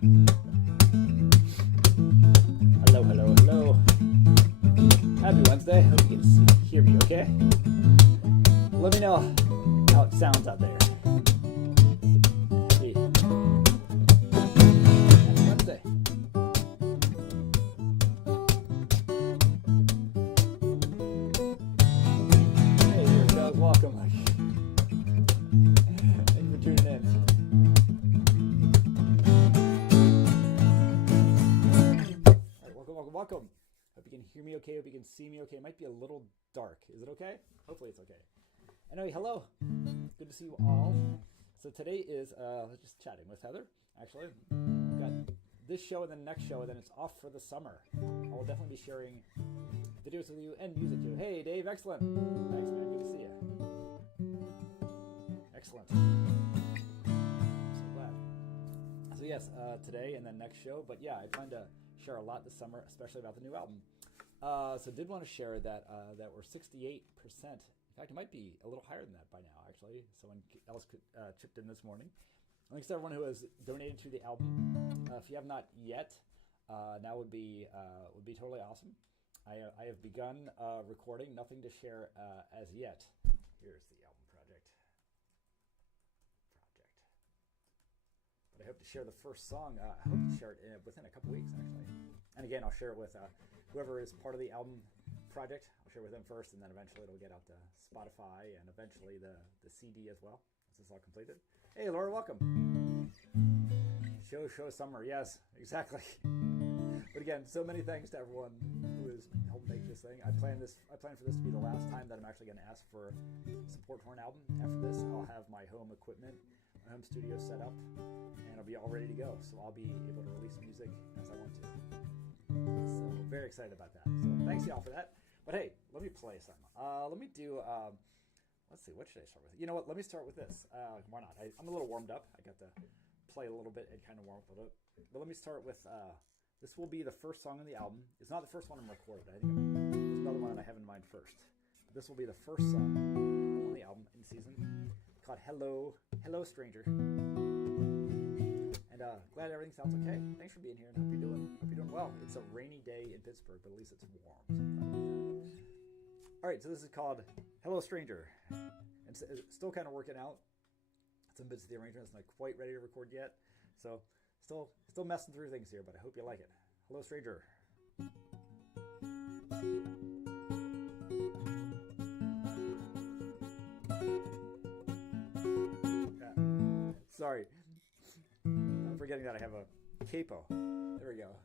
Hello, hello, hello. Happy Wednesday. Hope you can hear me okay. Let me know how it sounds out there. Hey. Happy Wednesday. Hey, here it goes. Welcome. Thank you for tuning in. Welcome. Hope you can hear me okay. Hope you can see me okay. It might be a little dark. Is it okay? Hopefully it's okay. Anyway, hello. Good to see you all. So today is just chatting with Heather. Actually, I've got this show and then the next show, and then it's off for the summer. I will definitely be sharing videos with you and music too. Hey, Dave. Excellent. Thanks, man. Good to see you. Excellent. I'm so glad. So yes, today and then next show. But yeah, I plan to share a lot this summer, especially about the new album. So did want to share that that we're 68%. In fact, it might be a little higher than that by now, actually. Someone else chipped in this morning. Thanks to everyone who has donated to the album. If you have not yet, now would be totally awesome. I have begun recording. Nothing to share as yet. Here's the album project. But I hope to share the first song. I hope to share it within a couple weeks, actually. And again, I'll share it with whoever is part of the album project. I'll share it with them first, and then eventually it'll get out to Spotify and eventually the CD as well, once it's all completed. Hey, Laura, welcome. Show summer. Yes, exactly. But again, so many thanks to everyone who has helped make this thing. I plan for this to be the last time that I'm actually going to ask for support for an album. After this, I'll have my home equipment, my home studio set up, and I'll be all ready to go. So I'll be able to release music as I want to. So very excited about that. So thanks y'all for that. But hey, let me play something. Let me do, let's see, what should I start with? You know what, let me start with this. Why not? I'm a little warmed up. I got to play a little bit and kind of warm up a little bit. But let me start with, this will be the first song on the album. It's not the first one I'm recording. I think there's another one that I have in mind first. But this will be the first song on the album in season, called Hello Stranger. And glad everything sounds okay. Thanks for being here, and hope you're doing well. It's a rainy day in Pittsburgh, but at least it's warm. So all right, so this is called Hello Stranger. It's still kind of working out some bits of the arrangement. It's not quite ready to record yet, so still messing through things here, but I hope you like it. Hello Stranger. Sorry. I'm forgetting that I have a capo. There we go.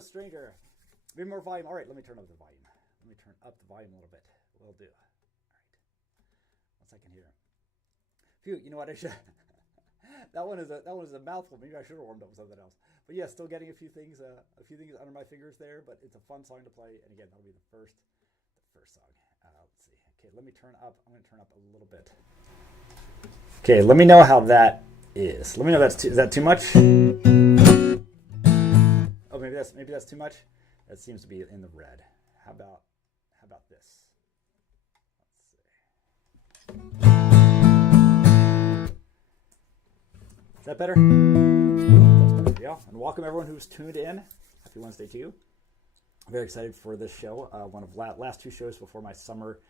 Hello, stranger. Maybe more volume. All right, let me turn up the volume. Let me turn up the volume a little bit. Will do. All right. Once I can hear. Phew, you know what? I should. that one is a mouthful. Maybe I should have warmed up with something else. But yeah, still getting a few things under my fingers there. But it's a fun song to play. And again, that'll be the first song. Let's see. Okay, let me turn up. I'm going to turn up a little bit. Okay, let me know how that is. Let me know is that too much? Oh, maybe that's too much. That seems to be in the red. How about this? Let's see. Is that better? That's better. Yeah. And welcome everyone who's tuned in. Happy Wednesday to you. I'm very excited for this show. One of last 2 shows before my summer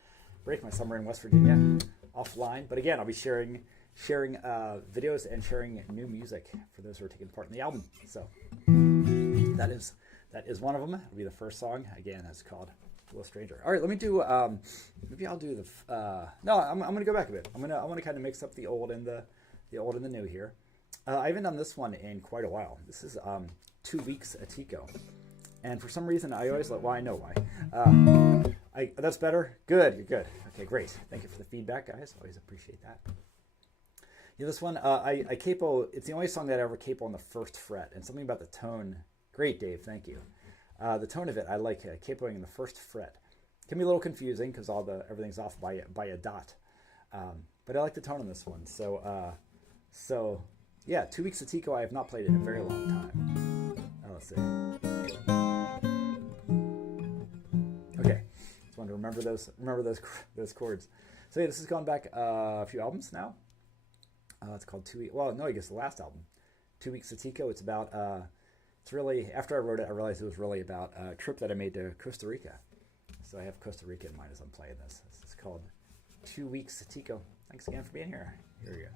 break, my summer in West Virginia, offline. But again, I'll be sharing videos and sharing new music for those who are taking part in the album. So that is one of them. It'll be the first song. Again, it's called Little Stranger. All right, let me do. Maybe I'll do the. No, I'm going to go back a bit. I want to kind of mix up the old and the new here. I haven't done this one in quite a while. This is 2 weeks at Tico, and for some reason I always like. Well, I know why. That's better. Good. You're good. Okay, great. Thank you for the feedback, guys. Always appreciate that. Yeah, this one I capo. It's the only song that I ever capo on the 1st fret, and something about the tone. Great, Dave. Thank you. The tone of it, I like capoing in the 1st fret. It can be a little confusing because everything's off by a dot, but I like the tone on this one. So yeah, 2 weeks of Tico. I have not played it in a very long time. Let's see. Okay, just wanted to remember those chords. So yeah, this has gone back a few albums now. It's called 2 weeks. Well, no, I guess the last album, 2 weeks of Tico. It's about. It's really, after I wrote it, I realized it was really about a trip that I made to Costa Rica. So I have Costa Rica in mind as I'm playing this. This is called 2 weeks of Tico. Thanks again for being here. Here we go.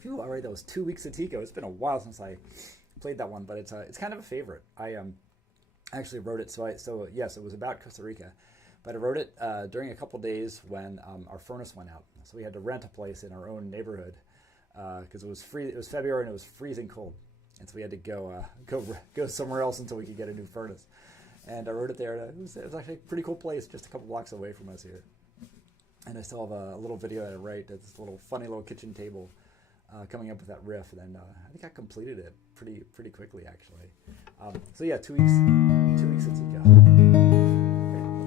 Phew, all right, that was 2 weeks of Tico. It's been a while since I played that one, but it's kind of a favorite. I actually wrote it. So yes, it was about Costa Rica, but I wrote it during a couple days when our furnace went out. So we had to rent a place in our own neighborhood because it was February and it was freezing cold, and so we had to go somewhere else until we could get a new furnace. And I wrote it there. It was actually a pretty cool place, just a couple blocks away from us here. And I still have a little video that I write. It's a little funny little kitchen table coming up with that riff. And then I think I completed it pretty quickly, actually. So yeah, 2 weeks of Tico.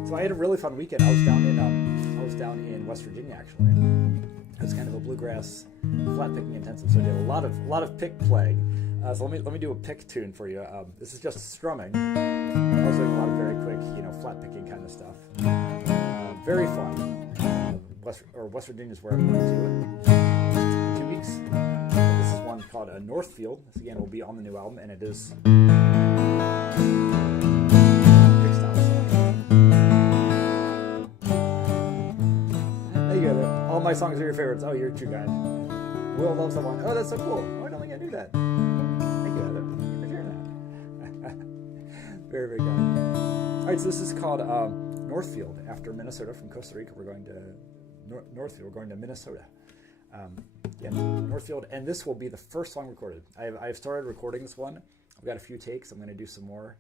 So I had a really fun weekend. I was down in West Virginia, actually. It was kind of a bluegrass flat picking intensive. So I did a lot of pick playing. So let me do a pick tune for you. This is just strumming. I was doing a lot of very quick, flat picking kind of stuff. Very fun. West Virginia is where I'm going to in 2 weeks. This is one called Northfield. This again will be on the new album, and it is pick style song. There you go. All my songs are your favorites. Oh, you're a true guy. Will loves that one. Oh, that's so cool. Oh, I don't think I knew that. Thank you, Heather. Thank you for sharing that. Very, very good. All right, so this is called Northfield. After Minnesota, from Costa Rica, we're going to Northfield. We're going to Minnesota. Northfield, and this will be the first song recorded. I've started recording this one. I've got a few takes. I'm going to do some more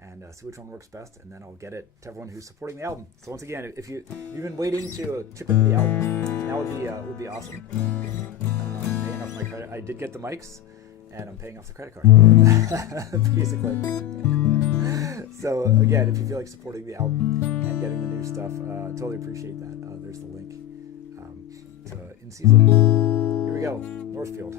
and see which one works best, and then I'll get it to everyone who's supporting the album. So once again, if you've been waiting to chip into the album, now would be awesome. Paying off my credit. I did get the mics, and I'm paying off the credit card, basically. So again, if you feel like supporting the album and getting the new stuff, totally appreciate that. There's the link to In Season. Here we go, Northfield.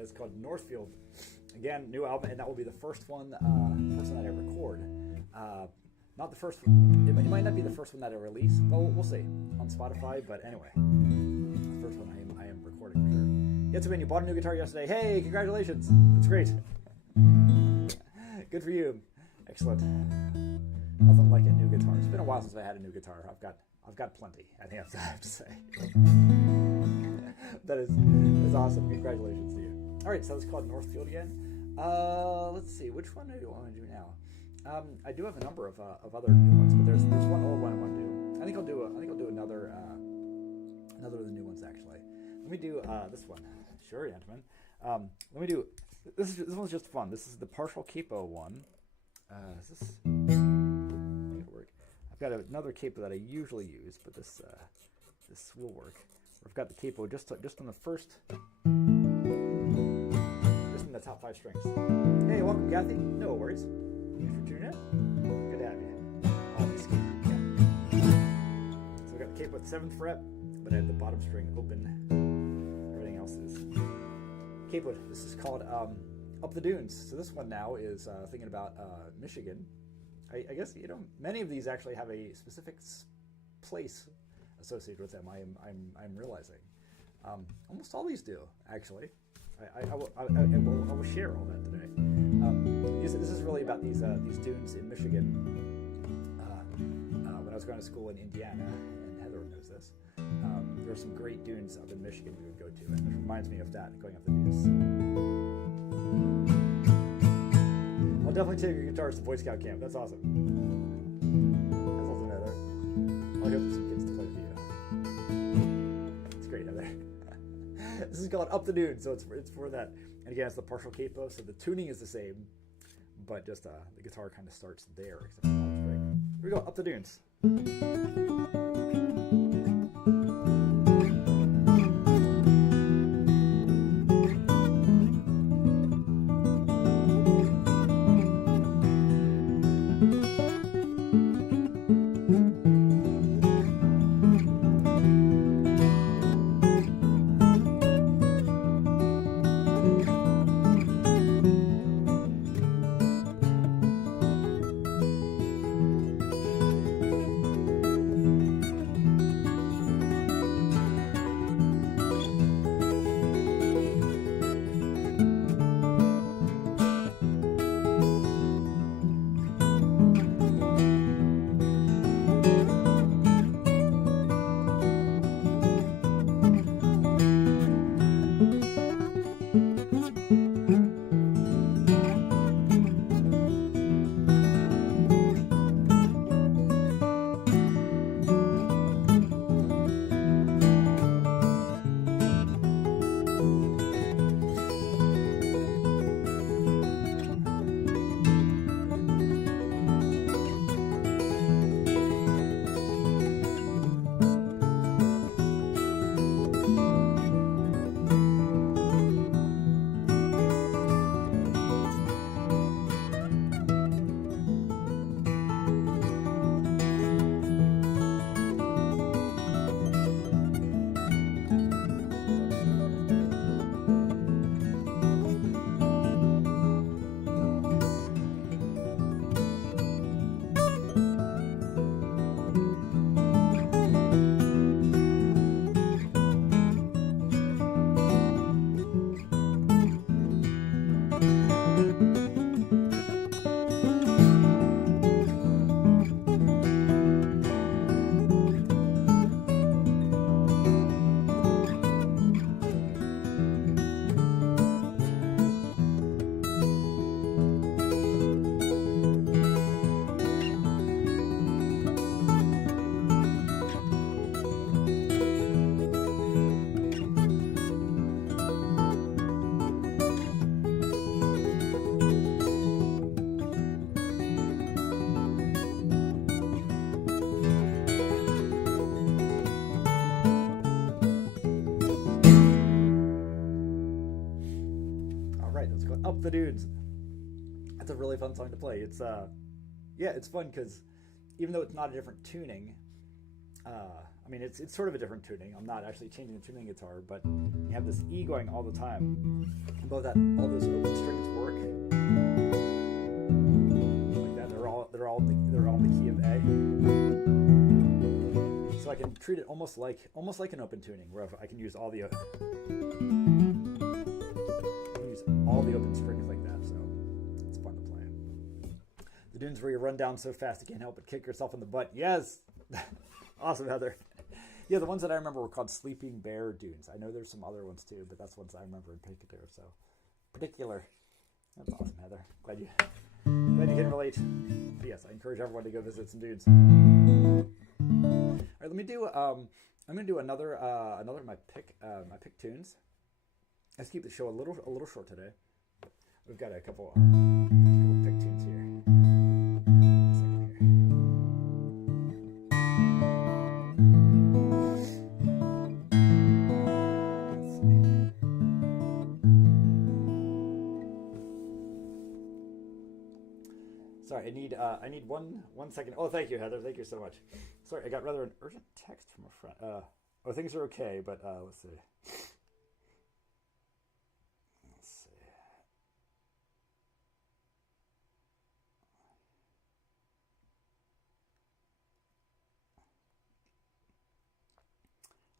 that is called Northfield. Again, new album, and that will be the first one that I record. Not the first one. It might not be the first one that I release. Well, we'll see on Spotify. But anyway, the first one I am recording for sure. Yes, man, you bought a new guitar yesterday. Hey, congratulations! That's great. Good for you. Excellent. Nothing like a new guitar. It's been a while since I had a new guitar. I've got plenty. I think I have to say. That is awesome. Congratulations to you. All right, so it's called Northfield again. Let's see, which one do I want to do now? I do have a number of other new ones, but there's one old one I want to do. I think I'll do another of the new ones actually. Let me do this one. Sure, gentlemen. Let me do this one's just fun. This is the partial capo one. Is this work? I've got another capo that I usually use, but this will work. I've got the capo just on the first. The top 5 strings. Hey, welcome, Kathy. No worries. Thanks for tuning in. Good to have you. Always good. Yeah. So we got the capo at the 7th fret, but I have the bottom string open. Everything else is capo. This is called Up the Dunes. So this one now is thinking about Michigan. I guess many of these actually have a specific place associated with them. I'm realizing almost all these do actually. I will share all that today. This is really about these dunes in Michigan. When I was going to school in Indiana, and Heather knows this, there are some great dunes up in Michigan we would go to, and it reminds me of that, going up the dunes. I'll definitely take your guitars to Boy Scout camp. That's awesome. That's awesome, Heather. I'll hope for some kids to play with you. It's great, Heather. This is called Up the Dunes, so it's for that. And again, it's the partial capo, so the tuning is the same, but just the guitar kind of starts there, except for the bottom string. Here we go, Up the Dunes. Up the Dunes. That's a really fun song to play. It's it's fun because even though it's not a different tuning, I'm I mean, it's sort of a different tuning. I'm not actually changing the tuning guitar, but you have this E going all the time. Both that, all those open strings work like that. They're all in the key of A. So I can treat it almost like an open tuning, where I can use all the open strings like that. So it's fun to play. The tunes where you run down so fast you can't help but kick yourself in the butt. Yes, awesome, Heather. Yeah, the ones that I remember were called Sleeping Bear dunes. I know there's some other ones too, but that's ones I remember in particular. So, that's awesome, Heather. Glad you can relate. But yes, I encourage everyone to go visit some dunes. All right, let me do. I'm going to do another of my pick tunes. Let's keep the show a little short today. We've got a couple pick tunes here. Sorry, I need one second. Oh, thank you, Heather. Thank you so much. Sorry, I got rather an urgent text from a friend. Things are okay, but let's see.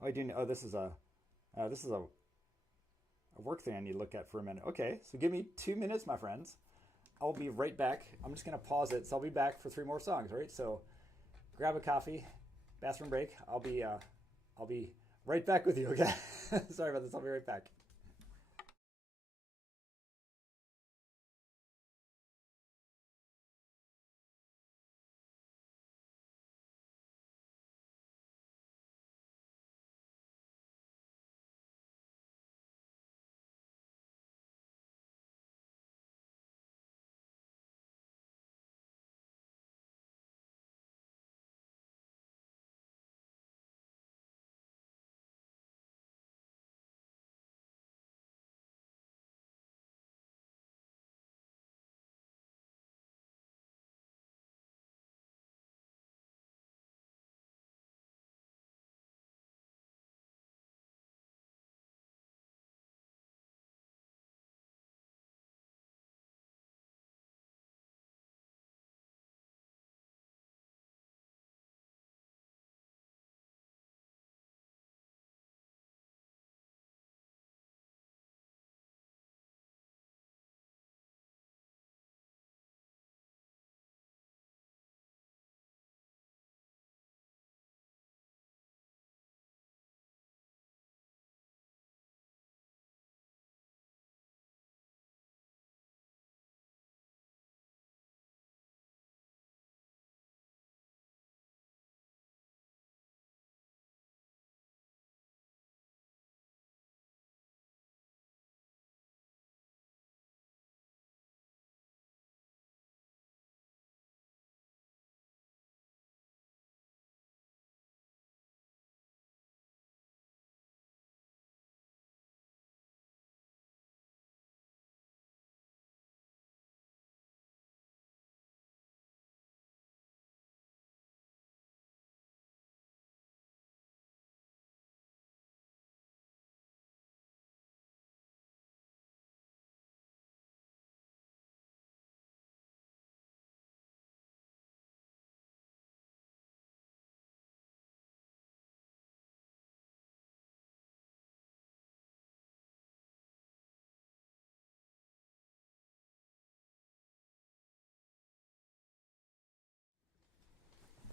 Oh, I do know. Oh, this is a work thing I need to look at for a minute. Okay, so give me 2 minutes, my friends. I'll be right back. I'm just going to pause it. So I'll be back for 3 more songs, all right? So grab a coffee, bathroom break. I'll be right back with you, okay? Sorry about this. I'll be right back.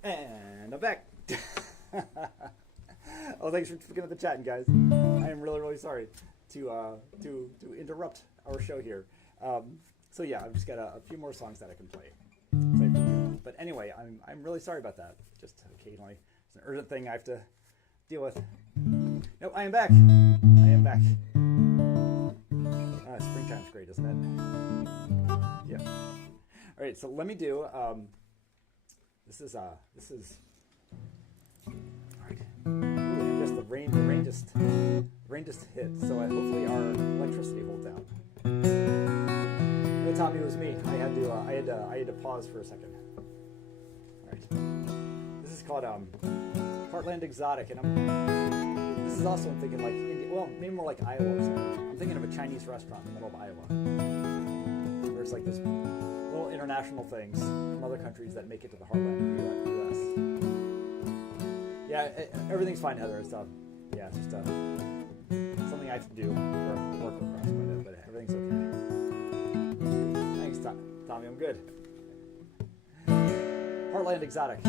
And I'm back. Oh, thanks for picking up the chatting, guys. I am really sorry to interrupt our show here. So yeah, I've just got a few more songs that I can play for you. But anyway, I'm really sorry about that. Just occasionally, it's an urgent thing I have to deal with. Nope, I am back. I am back. Springtime's great, isn't it? Yeah. All right, so let me do. This is all right. Ooh, just the rain just hit. So hopefully our electricity holds out. No, Tommy, it was me. I had to pause for a second. All right. This is called Heartland Exotic, and this is also, I'm thinking like India, well, maybe more like Iowa or something. I'm thinking of a Chinese restaurant in the middle of Iowa, where it's like this little international things from other countries that make it to the heartland of the U.S. Yeah, everything's fine, Heather. It's yeah, it's just something I have to do for work request, but everything's okay. Thanks, Tommy. I'm good. Heartland Exotic.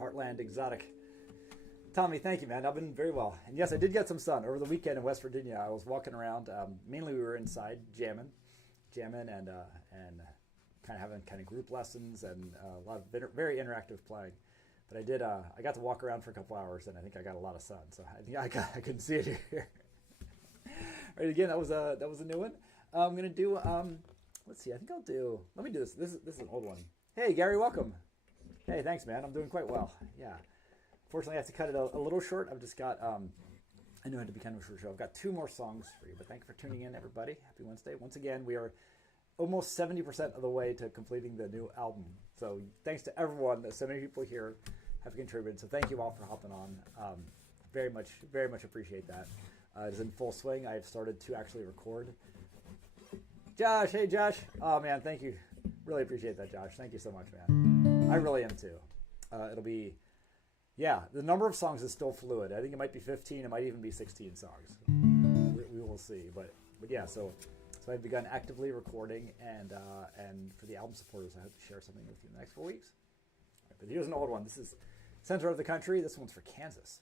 Heartland Exotic. Tommy, thank you, man. I've been very well. And yes, I did get some sun over the weekend in West Virginia. I was walking around. Mainly we were inside jamming and kind of having group lessons and a lot of very interactive playing. But I did. I got to walk around for a couple hours, and I think I got a lot of sun. So I think I couldn't see it here. Right, again, that was a new one. I'm gonna do. Let's see. I think I'll do. Let me do this. This is an old one. Hey, Gary, welcome. Hey, thanks, man. I'm doing quite well. Yeah. Fortunately, I have to cut it a little short. I've just got. I knew it had to be kind of a short show. I've got 2 more songs for you. But thank you for tuning in, everybody. Happy Wednesday. Once again, we are almost 70% of the way to completing the new album. So thanks to everyone. So many people here have contributed. So thank you all for hopping on. Very much appreciate that. It is in full swing. I have started to actually record. Josh, hey Josh. Oh man, thank you. Really appreciate that, Josh. Thank you so much, man. I really am too. It'll be, yeah, the number of songs is still fluid. I think it might be 15. It might even be 16 songs. We will see. But yeah, so I've begun actively recording, and for the album supporters, I hope to share something with you in the next 4 weeks. Right, but here's an old one. This is Center of the Country. This one's for Kansas.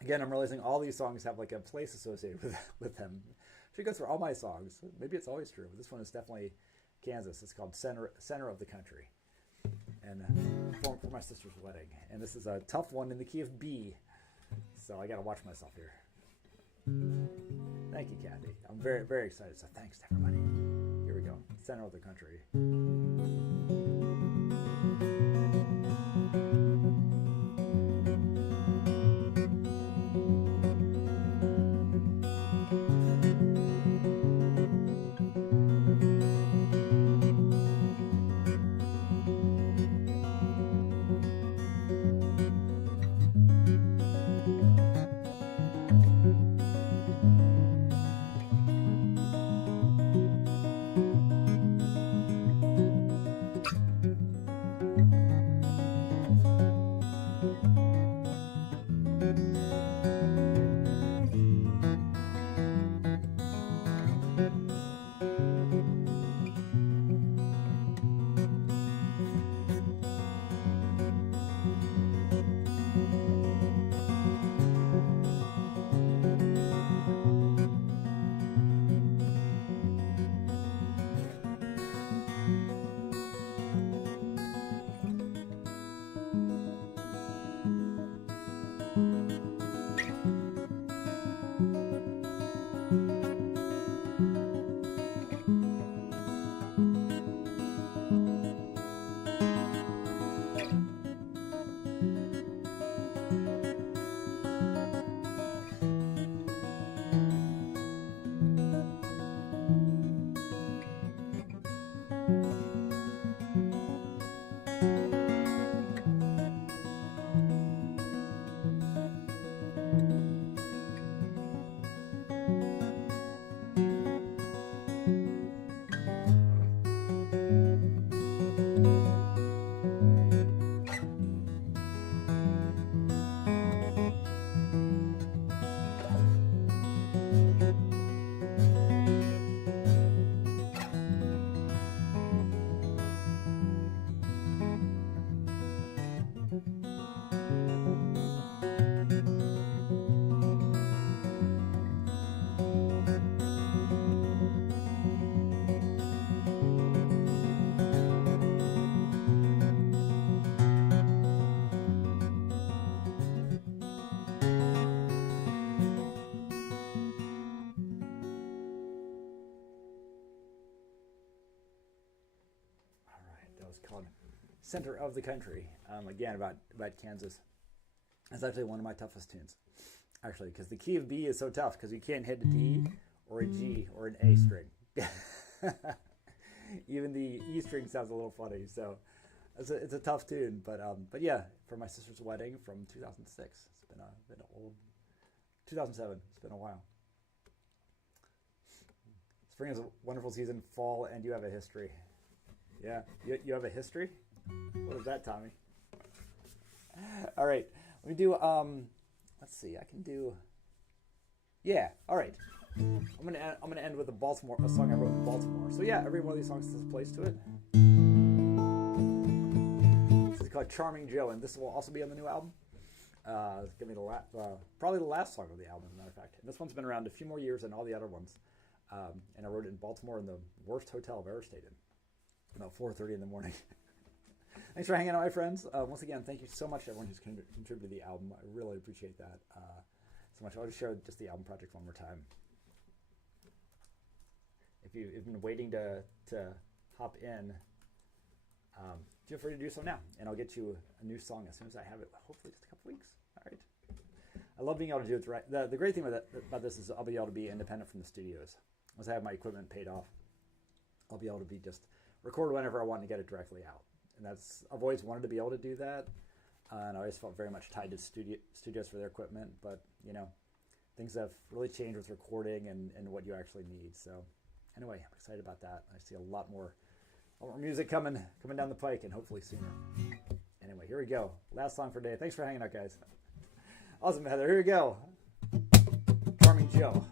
Again, I'm realizing all these songs have like a place associated with them. Should go through all my songs. Maybe it's always true, but this one is definitely Kansas. It's called Center of the Country, and for my sister's wedding. And this is a tough one in the key of B, so I got to watch myself here. Thank you, Kathy. I'm very, very excited. So thanks to everybody. Here we go. Center of the Country. center of the country. Again, about Kansas. That's actually one of my toughest tunes, actually, because the key of B is so tough because you can't hit a D or a G or an A string. Even the E string sounds a little funny, so it's a tough tune. But yeah, for my sister's wedding from 2006, it's been old. 2007. It's been a while. Spring is a wonderful season. Fall, and you have a history. Yeah, you have a history. What is that, Tommy? All right, let me do. Let's see. I can do. Yeah. All right. I'm gonna end with a song I wrote in Baltimore. So yeah, every one of these songs has a place to it. This is called "Charming Joe," and this will also be on the new album. It's gonna be probably the last song of the album, as a matter of fact. And this one's been around a few more years than all the other ones. And I wrote it in Baltimore in the worst hotel I've ever stayed in, about 4:30 in the morning. Thanks for hanging out, my friends. Once again, thank you so much to everyone who's contributed to the album. I really appreciate that so much. I'll just show just the album project one more time. If you've been waiting to hop in, feel free to do so now, and I'll get you a new song as soon as I have it, hopefully just a couple weeks. All right. I love being able to do it right. The great thing about this is I'll be able to be independent from the studios. Once I have my equipment paid off, I'll be able to be just record whenever I want to get it directly out. And I've always wanted to be able to do that. And I always felt very much tied to studios for their equipment. But, things have really changed with recording and what you actually need. So anyway, I'm excited about that. I see a lot more music coming down the pike, and hopefully sooner. Anyway, here we go. Last song for today. Thanks for hanging out, guys. Awesome, Heather. Here we go. Charming Joe.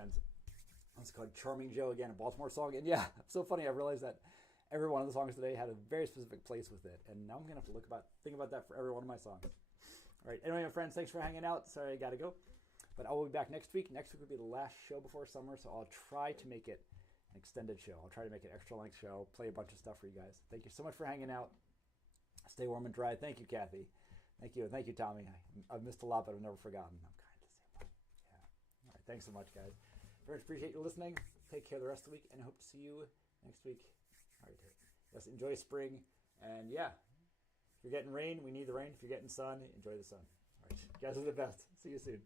friends. It's called Charming Joe, again, a Baltimore song. And yeah, it's so funny. I realized that every one of the songs today had a very specific place with it. And now I'm going to have to think about that for every one of my songs. All right. Anyway, my friends, thanks for hanging out. Sorry, I got to go. But I will be back next week. Next week will be the last show before summer, so I'll try to make it an extended show. I'll try to make an extra length show, play a bunch of stuff for you guys. Thank you so much for hanging out. Stay warm and dry. Thank you, Kathy. Thank you. Thank you, Tommy. I've missed a lot, but I've never forgotten. I'm kind of the same way. Yeah. All right. Thanks so much, guys. Very much appreciate you listening. Take care the rest of the week, and I hope to see you next week. All right. Yes, enjoy spring. And yeah, if you're getting rain, we need the rain. If you're getting sun, enjoy the sun. All right. You guys are the best. See you soon.